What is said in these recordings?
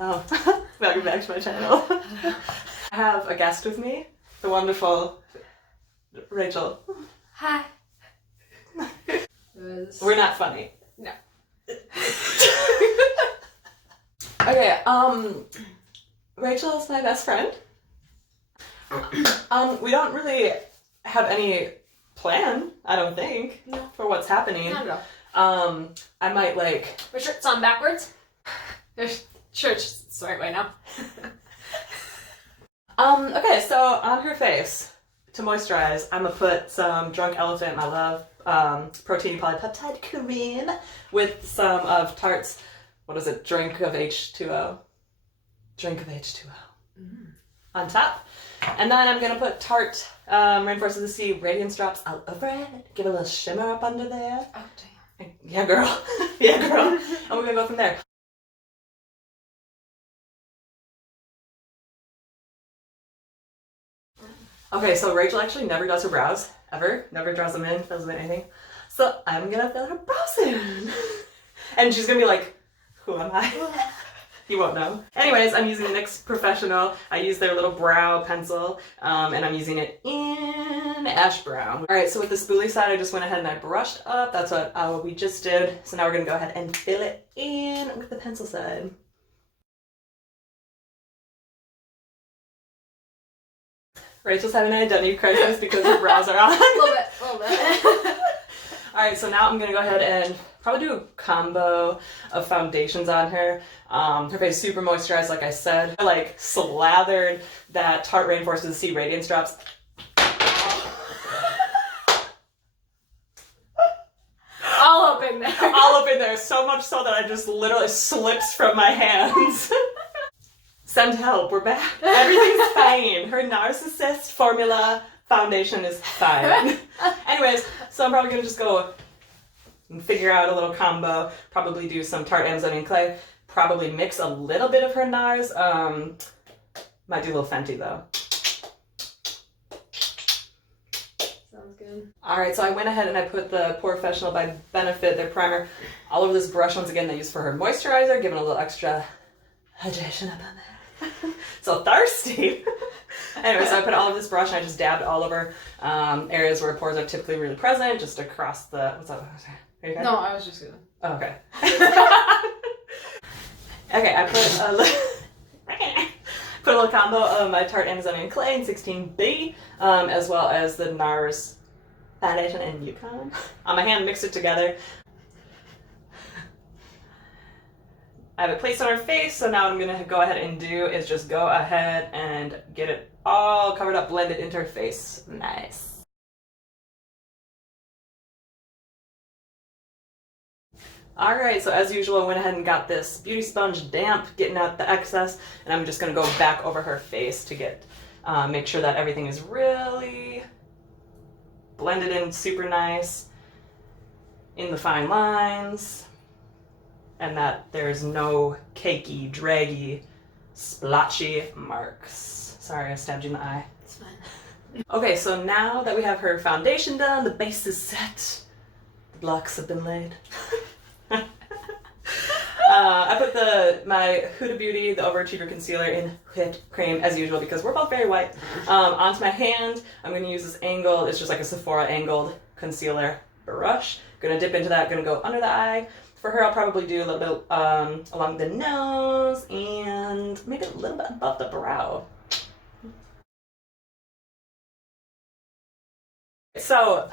Oh, welcome back to my channel. I have a guest with me, the wonderful Rachel. Hi. We're not funny. No. Okay, Rachel's my best friend. We don't really have any plan, I don't think, for what's happening. Not at all. I might like... My shirt's on backwards. There's shirt's the right way now. Okay, so on her face, to moisturize, I'm gonna put some Drunk Elephant, my love, protein polypeptide cream with some of Tarte's, what is it, Drink of H2O on top. And then I'm gonna put Tarte Rainforest of the Sea Radiance Drops all over it. Give it a little shimmer up under there. Oh, damn. Yeah, girl. Yeah, girl. And we're gonna go from there. Okay, so Rachel actually never does her brows, ever. Never draws them in, fills them in, anything. So I'm gonna fill her brows in. And she's gonna be like, who am I? You won't know. Anyways, I'm using NYX Professional. I use their little brow pencil, and I'm using it in ash brown. All right, so with the spoolie side, I just went ahead and I brushed up. That's what we just did. So now we're gonna go ahead and fill it in with the pencil side. Rachel's having an identity crisis because her brows are on. A little bit. Alright, so now I'm going to go ahead and probably do a combo of foundations on her. Her face is super moisturized, like I said. I like slathered that Tarte Rainforest of the Sea Radiance Drops. All up in there. All up in there, so much so that I just literally slips from my hands. Send help, we're back. Everything's fine. Her narcissist formula foundation is fine. Anyways, so I'm probably gonna just go and figure out a little combo, probably do some Tarte Amazonian clay, probably mix a little bit of her NARS, might do a little Fenty though. Sounds good. Alright, so I went ahead and I put the Professional by Benefit, their primer, all over this brush once again they use for her moisturizer, giving a little extra hydration up on there. So thirsty. Anyway, so I put all of this brush and I just dabbed all over areas where pores are typically really present, just across the, what's up? Are you okay? No, I was just gonna. Oh, okay. Okay, I put a little combo of my Tarte Amazonian Clay in 16B, as well as the NARS foundation in Yukon. On my hand, mixed it together. I have it placed on her face, so now what I'm going to go ahead and do is just go ahead and get it all covered up, blended into her face. Nice. Alright, so as usual, I went ahead and got this beauty sponge damp, getting out the excess, and I'm just going to go back over her face to get, make sure that everything is really blended in super nice, in the fine lines. And that there's no cakey, draggy, splotchy marks. Sorry, I stabbed you in the eye. It's fine. Okay, so now that we have her foundation done, the base is set, the blocks have been laid. I put my Huda Beauty, the Overachiever Concealer in Whipped Cream, as usual, because we're both very white. Onto my hand, I'm going to use this angled, it's just like a Sephora angled concealer brush. Going to dip into that, going to go under the eye. For her, I'll probably do a little bit along the nose and maybe a little bit above the brow. So,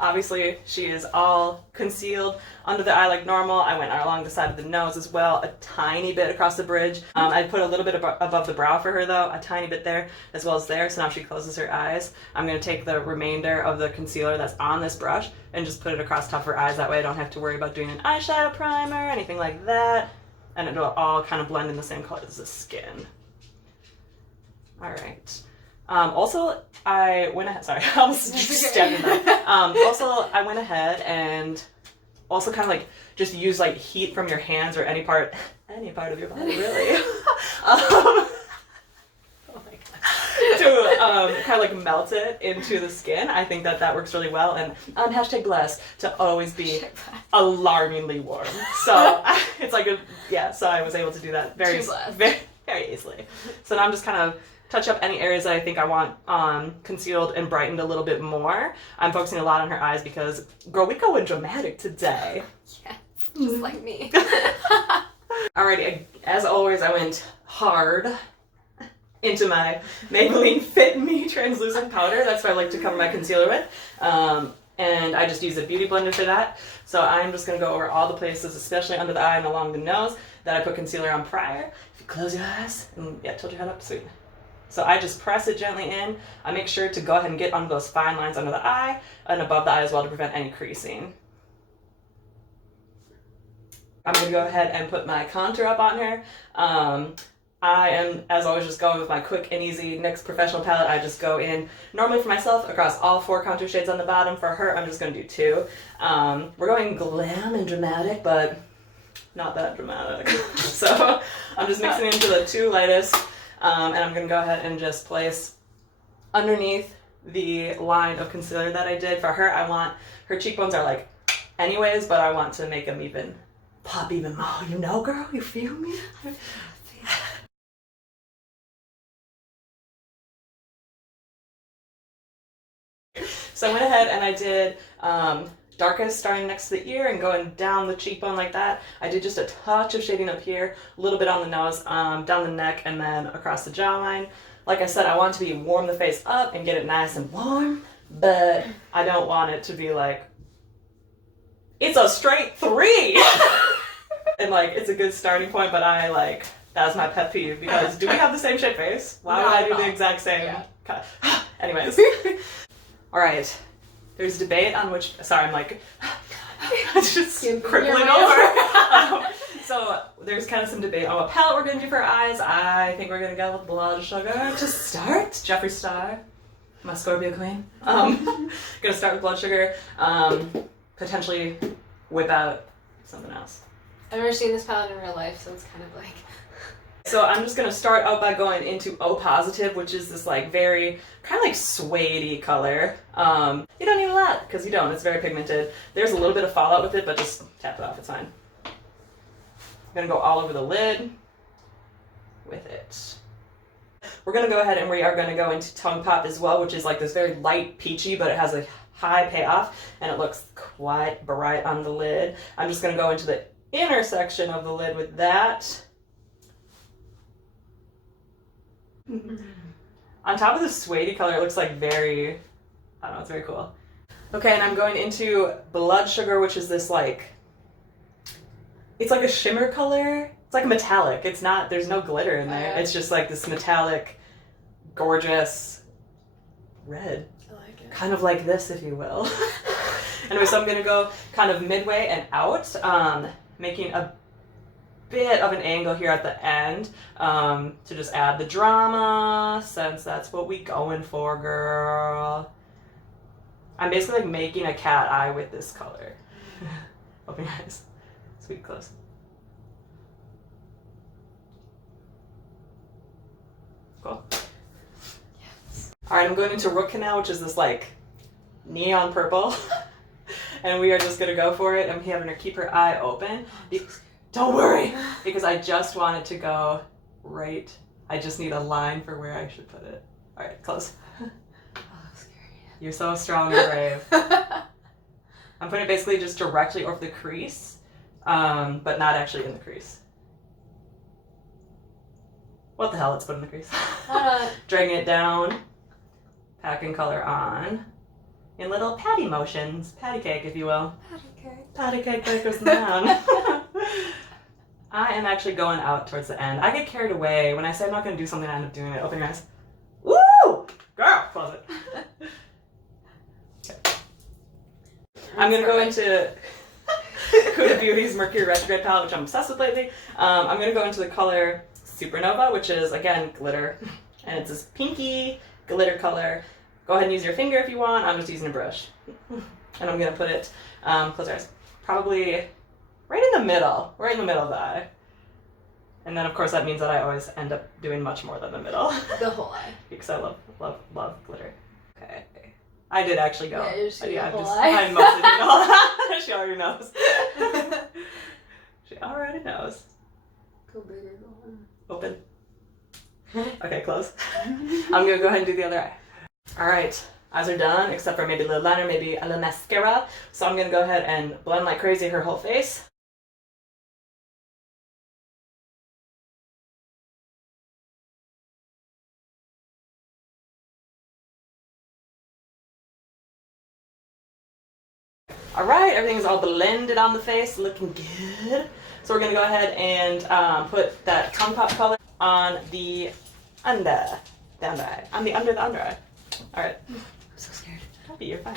obviously, she is all concealed under the eye like normal. I went along the side of the nose as well, a tiny bit across the bridge. I put a little bit above the brow for her though, a tiny bit there as well as there. So now she closes her eyes. I'm going to take the remainder of the concealer that's on this brush and just put it across top of her eyes. That way I don't have to worry about doing an eyeshadow primer, anything like that. And it'll all kind of blend in the same color as the skin. Alright. Also, I went ahead, sorry, I was just stabbing that. Also, I went ahead and also kind of like just use like heat from your hands or any part of your body, really. Oh my God. to kind of like melt it into the skin. I think that works really well. And hashtag blessed to always be alarmingly warm. So it's like so I was able to do that very easily. So now I'm just kind of touch up any areas that I think I want concealed and brightened a little bit more. I'm focusing a lot on her eyes because, girl, we going dramatic today. Yes, just like me. Alrighty, as always, I went hard into my Maybelline Fit Me translucent powder. That's what I like to cover my concealer with. And I just use a beauty blender for that. So I'm just going to go over all the places, especially under the eye and along the nose, that I put concealer on prior. If you close your eyes and tilt your head up, sweet. So I just press it gently in. I make sure to go ahead and get under those fine lines under the eye and above the eye as well to prevent any creasing. I'm going to go ahead and put my contour up on her. I am, as always, just going with my quick and easy NYX Professional palette. I just go in, normally for myself, across all 4 contour shades on the bottom. For her, I'm just going to do 2. We're going glam and dramatic, but not that dramatic. So I'm just mixing into the 2 lightest, and I'm going to go ahead and just place underneath the line of concealer that I did. For her, I want, her cheekbones are like anyways, but I want to make them even pop even more. You know, girl? You feel me? So I went ahead and I did darkest starting next to the ear and going down the cheekbone like that. I did just a touch of shading up here, a little bit on the nose, down the neck, and then across the jawline. Like I said, I want to warm the face up and get it nice and warm, but I don't want it to be like, it's a straight 3! And like, it's a good starting point, but that's my pet peeve, because do we have the same shaped face? Why would I do the exact same cut? Anyways. Alright. There's debate on which, sorry, I'm like, just crippling over. So there's kind of some debate on what palette we're going to do for her eyes. I think we're going to go with Blood Sugar to start. Jeffree Star, my Scorpio queen. Going to start with Blood Sugar. Potentially whip out something else. I've never seen this palette in real life, so it's kind of like... So I'm just going to start out by going into O Positive, which is this like very kind of like suede-y color. You don't need a lot, because you don't. It's very pigmented. There's a little bit of fallout with it, but just tap it off. It's fine. I'm going to go all over the lid with it. We're going to go ahead and we are going to go into Tongue Pop as well, which is like this very light peachy, but it has a high payoff, and it looks quite bright on the lid. I'm just going to go into the inner section of the lid with that. On top of the suede color, it looks like very, I don't know, it's very cool. Okay, and I'm going into Blood Sugar, which is this like, it's like a shimmer color. It's like a metallic. It's not, there's no glitter in there. It's just like this metallic, gorgeous red. I like it. Kind of like this, if you will. Anyway, so I'm going to go kind of midway and out, making a bit of an angle here at the end to just add the drama, since that's what we going for, girl. I'm basically like making a cat eye with this color. Open your eyes. Sweet, close. Cool. Yes. Alright, I'm going into Root Canal, which is this like neon purple. And we are just gonna go for it. I'm having her keep her eye open. Don't worry, because I just want it to go right. I just need a line for where I should put it. All right, close. Oh, that's scary. You're so strong and brave. I'm putting it basically just directly over the crease, but not actually in the crease. What the hell, let's put it in the crease. Dragging it down, packing color on, in little patty motions. Patty cake, if you will. Patty cake. Patty cake bakers down. I am actually going out towards the end. I get carried away. When I say I'm not going to do something, I end up doing it. Open your eyes. Woo! Girl! Close it. Okay. I'm going to go into Huda Beauty's Mercury Retrograde palette, which I'm obsessed with lately. I'm going to go into the color Supernova, which is, again, glitter. And it's this pinky glitter color. Go ahead and use your finger if you want. I'm just using a brush. And I'm going to put it, close your eyes, probably right in the middle of the eye. And then of course that means that I always end up doing much more than the middle. The whole eye. Because I love glitter. Okay. I did actually go. Yeah, you're just doing the whole I eye. mostly did the whole eye. She already knows. She already knows. Go bigger, go home. Open. Okay, close. I'm gonna go ahead and do the other eye. Alright, eyes are done, except for maybe a little liner, maybe a little mascara. So I'm gonna go ahead and blend like crazy her whole face. Alright, everything's all blended on the face, looking good. So we're gonna go ahead and put that tongue pop color on the under eye. On the under eye. Alright. I'm so scared. Don't be, you're fine.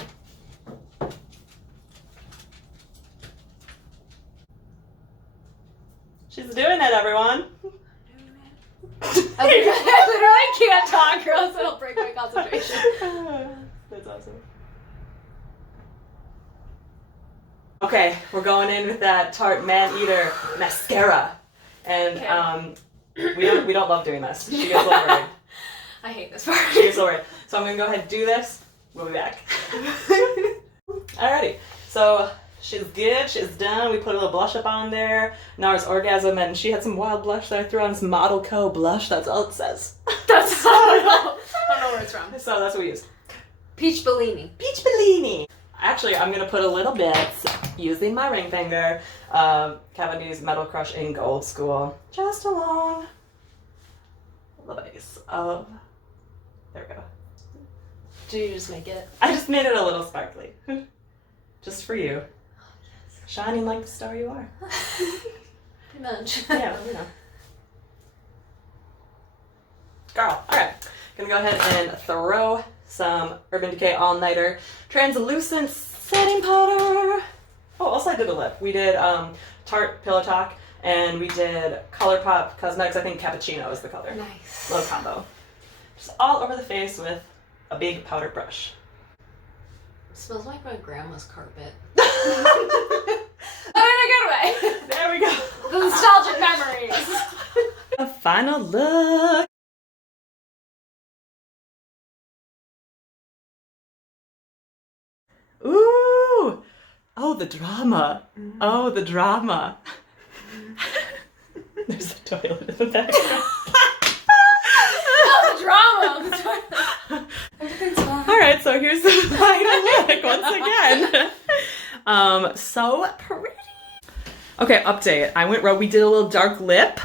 She's doing it, everyone. I literally can't talk, girls. It'll break my concentration. That's awesome. Okay, we're going in with that Tarte Man Eater mascara, and we don't love doing this. She gets a little worried. I hate this part. She gets a little worried. So I'm gonna go ahead and do this. We'll be back. Alrighty, so she's good. She's done. We put a little blush up on there. Nara's orgasm, and she had some wild blush that I threw on, this Model Co. blush. That's all it says. That's all I know. I don't know where it's from. So that's what we used. Peach Bellini. Peach Bellini. Actually, I'm going to put a little bit, using my ring finger, of Cavendi's Metal Crush in Gold School, just along the base of, there we go. Did you just make it? I just made it a little sparkly. Just for you. Shining like the star you are. Pretty much. Yeah, you know. Girl, alright. Gonna go ahead and throw some Urban Decay All-Nighter Translucent Setting Powder. Oh, also I did a lip. We did Tarte Pillow Talk, and we did ColourPop Cosmetics. I think Cappuccino is the color. Nice. Little combo. Just all over the face with a big powder brush. Smells like my grandma's carpet. Oh, in a good way. There we go. The nostalgic memories. A final look. Ooh! Oh, the drama. Oh, the drama. There's a toilet in the background. Oh, the drama. The toilet. Everything's fine. All right, so here's the final look once again. So pretty. Okay, update. We did a little dark lip.